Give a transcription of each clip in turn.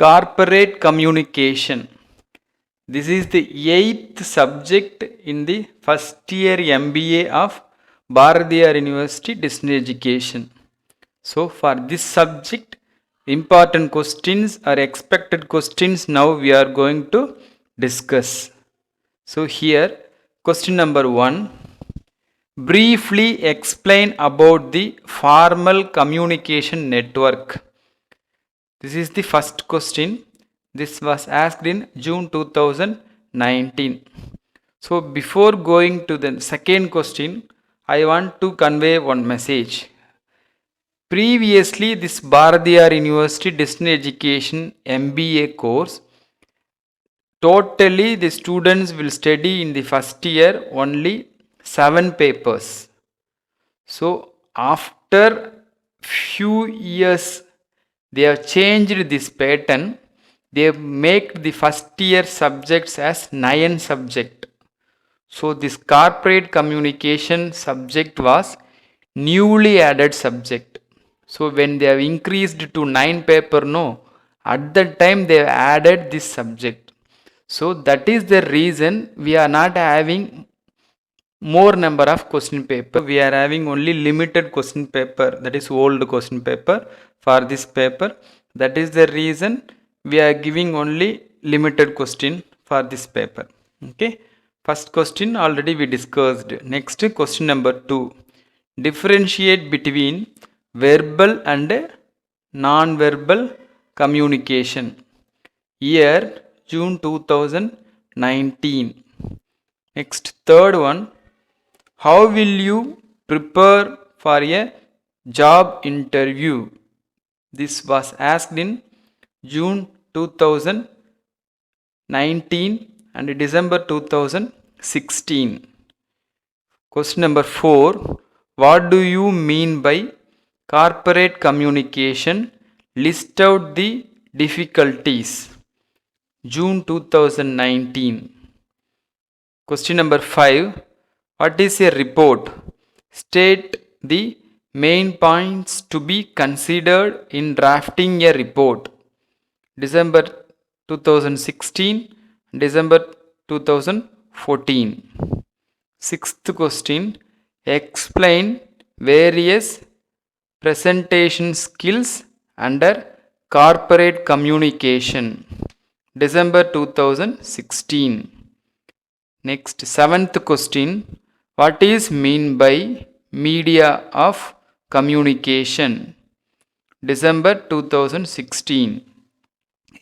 Corporate communication. This is the 8th subject in the first year MBA of Bharathiar University Distance Education. So for this subject, important questions or expected questions now we are going to discuss. So here, question number 1. Briefly explain about the formal communication network. This is the first question. This was asked in June 2019. So before going to the second question, I want to convey one message. Previously, this Bharathiar University Distance Education MBA course, totally the students will study in the first year only 7 papers. So after few years they have changed this pattern. They make the first year subjects as 9 subject. So this corporate communication subject was newly added subject. So when they have increased to 9 paper, no, at that time they have added this subject. So that is the reason we are not having more number of question paper. We are having only limited question paper, that is old question paper for this paper. That is the reason we are giving only limited question for this paper. Okay, first question already we discussed. Next, question number 2. Differentiate between verbal and non-verbal communication. Year June 2019. Next, third one. How will you prepare for a job interview? This was asked in June 2019 and December 2016. Question number 4. What do you mean by corporate communication? List out the difficulties. June 2019. Question number 5. What is a report? State the main points to be considered in drafting a report. December 2016, December 2014. Sixth question. Explain various presentation skills under corporate communication. December 2016. Next, seventh question. What is mean by media of communication? December 2016.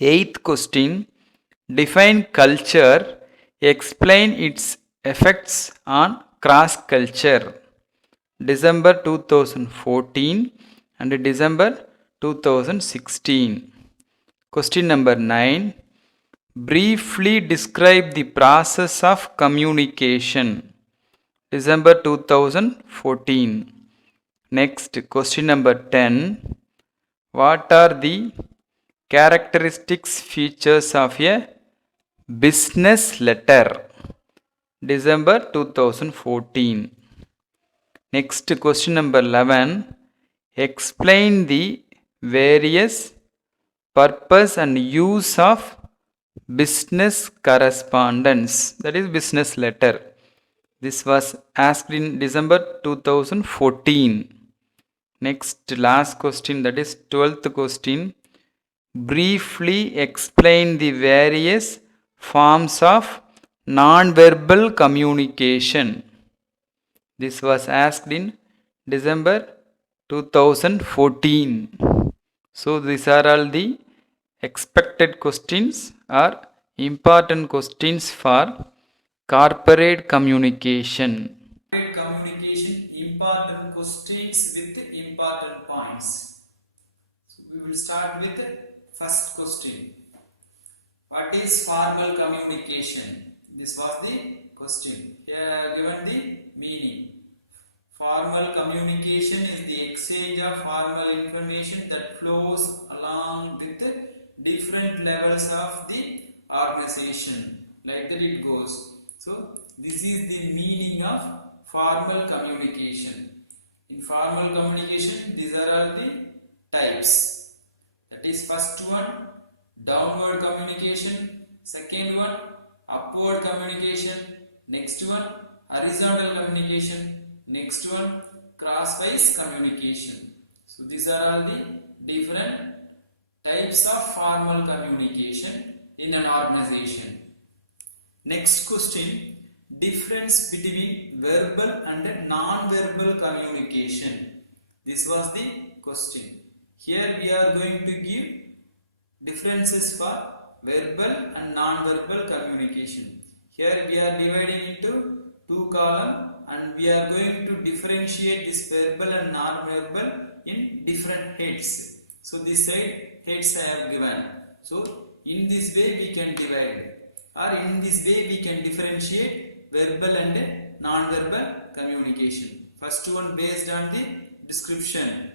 Eighth question. Define culture. Explain its effects on cross culture. December 2014 and December 2016. Question number 9. Briefly describe the process of communication. December 2014. Next, question number 10. What are the characteristics features of a business letter? December 2014. Next, question number 11. Explain the various purpose and use of business correspondence, that is business letter. This was asked in December 2014. Next, last question, that is 12th question. Briefly explain the various forms of non-verbal communication. This was asked in December 2014. So these are all the expected questions or important questions for corporate communication. Corporate communication, important questions with important points. So we will start with the first question. What is formal communication? This was the question. Here I have given the meaning. Formal communication is the exchange of formal information that flows along with different levels of the organization. Like that it goes. So this is the meaning of formal communication. In formal communication, these are all the types. That is, first one, downward communication. Second one, upward communication. Next one, horizontal communication. Next one, crosswise communication. So these are all the different types of formal communication in an organization. Next question, difference between verbal and non-verbal communication. This was the question. Here we are going to give differences for verbal and non-verbal communication. Here we are dividing into two columns and we are going to differentiate this verbal and non-verbal in different heads. So this side heads I have given. So in this way we can divide, or in this way we can differentiate verbal and non-verbal communication. First one based on the description.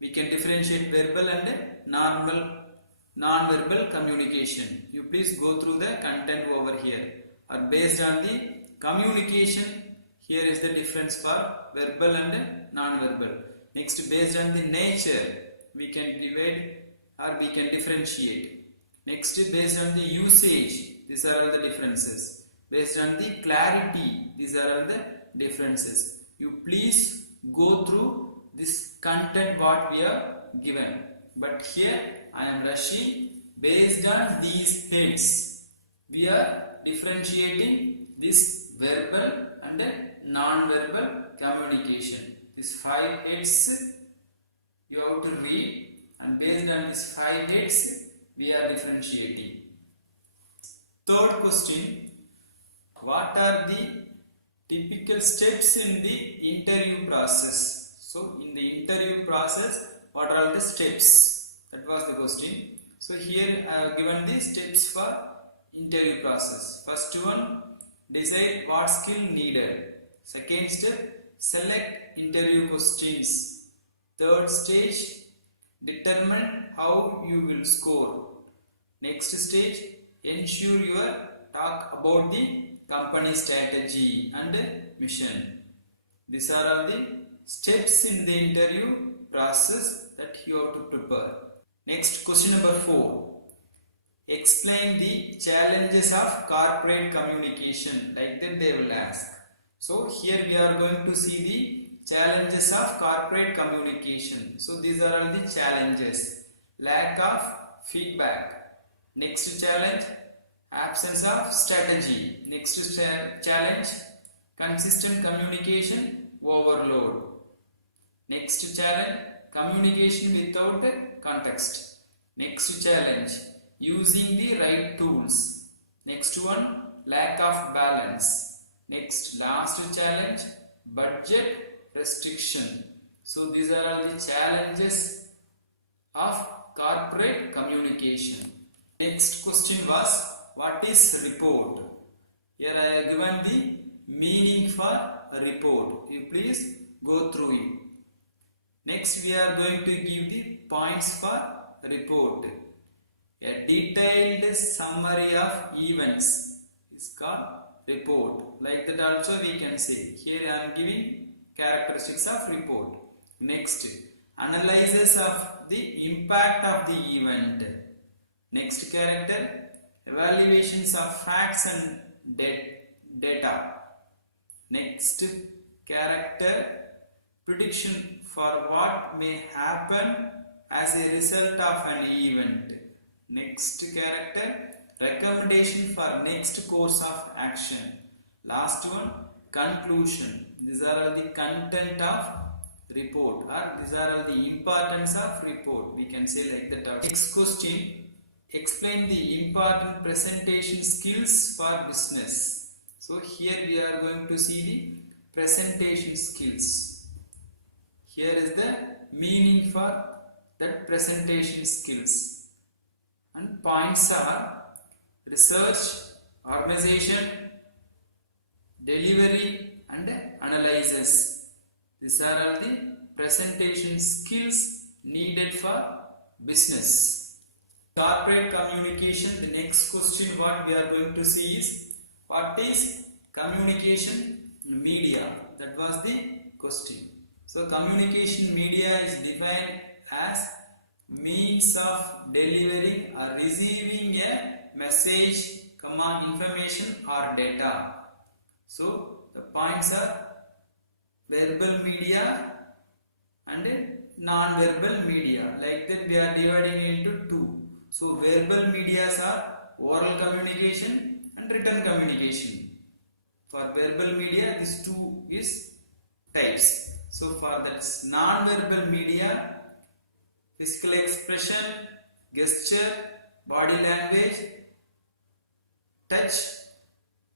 We can differentiate verbal and non-verbal communication. You please go through the content over here. Or based on the communication, here is the difference for verbal and non-verbal. Next, based on the nature, we can divide or we can differentiate. Next, based on the usage, these are all the differences. Based on the clarity, these are all the differences. You please go through this content what we are given. But here I am rushing. Based on these heads, we are differentiating this verbal and non-verbal communication. These 5 heads you have to read, and based on these 5 heads we are differentiating. Third question, what are the typical steps in the interview process? So in the interview process, what are the steps? That was the question. So here I have given the steps for interview process. First one, decide what skill needed. Second step, select interview questions. Third stage, determine how you will score. Next stage, ensure your talk about the company strategy and mission. These are all the steps in the interview process that you have to prepare. Next, question number 4. Explain the challenges of corporate communication. Like that they will ask. So here we are going to see the challenges of corporate communication. So these are all the challenges. Lack of feedback. Next challenge, absence of strategy. Next challenge, consistent communication overload. Next challenge, communication without context. Next challenge, using the right tools. Next one, lack of balance. Next, last challenge, budget restriction. So these are all the challenges of corporate communication. Next question was, what is report? Here I have given the meaning for a report. You please go through it. Next we are going to give the points for report. A detailed summary of events is called report. Like that also we can say. Here I am giving characteristics of report. Next, analysis of the impact of the event. Next character, evaluations of facts and data. Next character, prediction for what may happen as a result of an event. Next character, recommendation for next course of action. Last one, conclusion. These are all the content of report, or these are all the importance of report. We can say like that. Next question, explain the important presentation skills for business. So here we are going to see the presentation skills. Here is the meaning for that presentation skills. And points are research, organization, delivery and analysis. These are all the presentation skills needed for business. Corporate communication, the next question what we are going to see is, what is communication media? That was the question. So communication media is defined as means of delivering or receiving a message, information or data. So the points are verbal media and non-verbal media. Like that we are dividing into two. So verbal medias are oral communication and written communication. For verbal media, these two is types. So for that non-verbal media, physical expression, gesture, body language, touch,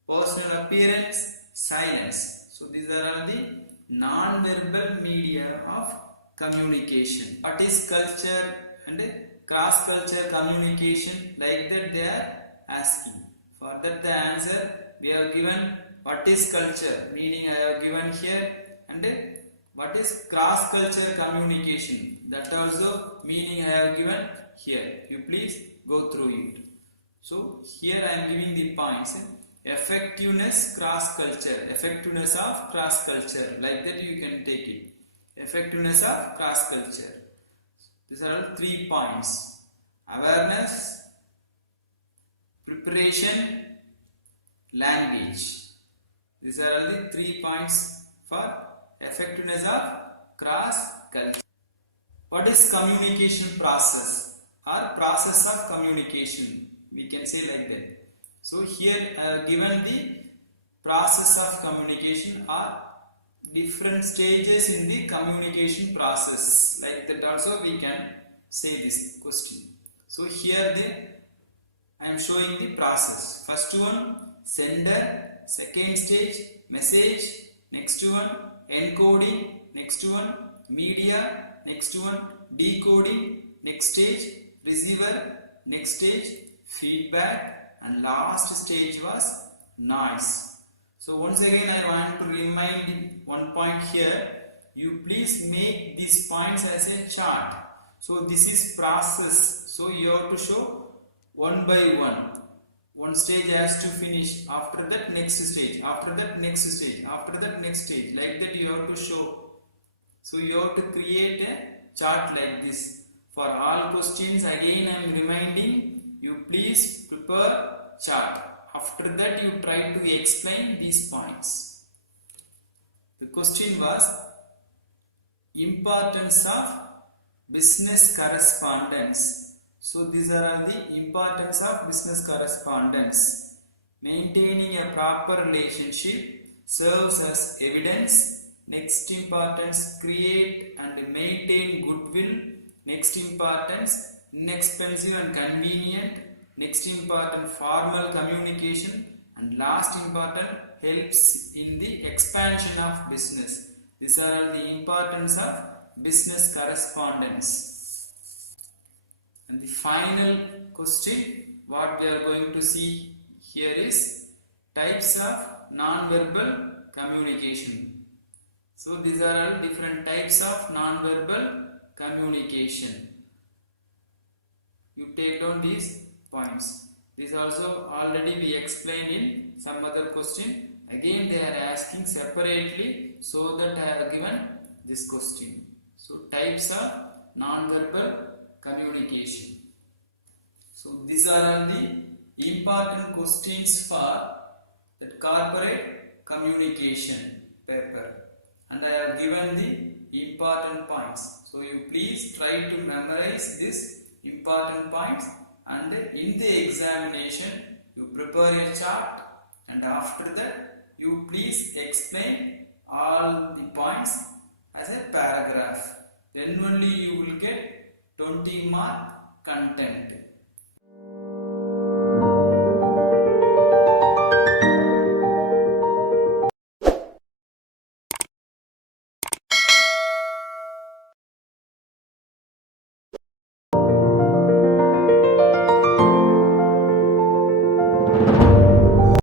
personal appearance, silence. So these are all the non-verbal media of communication. What is culture and cross-culture communication? Like that they are asking. For that the answer we have given what is culture, meaning I have given here, and what is cross-culture communication, that also meaning I have given here. You please go through it. So here I am giving the points. Effectiveness cross-culture, effectiveness of cross-culture, like that you can take it. Effectiveness of cross-culture. These are all 3 points. Awareness, preparation, language. These are all the 3 points for effectiveness of cross-culture. What is communication process or process of communication? We can say like that. So here I have given the process of communication or different stages in the communication process. Like that also we can say this question. So here I am showing the process. First one, sender. Second stage, message. Next one, encoding. Next one, media. Next one, decoding. Next stage, receiver. Next stage, feedback. And last stage was noise. So once again I want to remind one point here. You please make these points as a chart. So this is process. So you have to show one by one. One stage has to finish. After that next stage. After that next stage. After that next stage. Like that you have to show. So you have to create a chart like this. For all questions again I am reminding. You please prepare chart. After that you try to explain these points. The question was importance of business correspondence. So these are all the importance of business correspondence. Maintaining a proper relationship serves as evidence. Next importance, create and maintain goodwill. Next importance, inexpensive and convenient. Next important, formal communication. And last important, helps in the expansion of business. These are all the importance of business correspondence. And the final question what we are going to see here is types of non-verbal communication. So these are all different types of non-verbal communication. You take down these points. This also already we explained in some other question. Again they are asking separately, so that I have given this question. So types of non-verbal communication. So these are all the important questions for the corporate communication paper, and I have given the important points. So you please try to memorize these important points, and in the examination you prepare a chart, and after that you please explain all the points as a paragraph. Then only you will get 20 mark content.